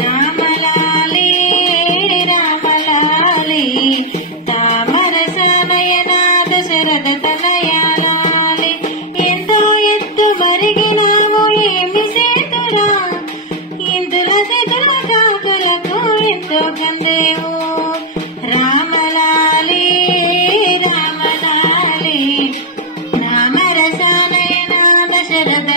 రామలాలి రామలాలి తామరస నయన దశరథ తనయాలి ఎంతో ఎత్తు మరిగినావు ఏమి సేతురా ఇందుల సెదుల కాకులకు ఎంతో కందేవు రామలాలి రామలాలి రామరస నయన దశరథ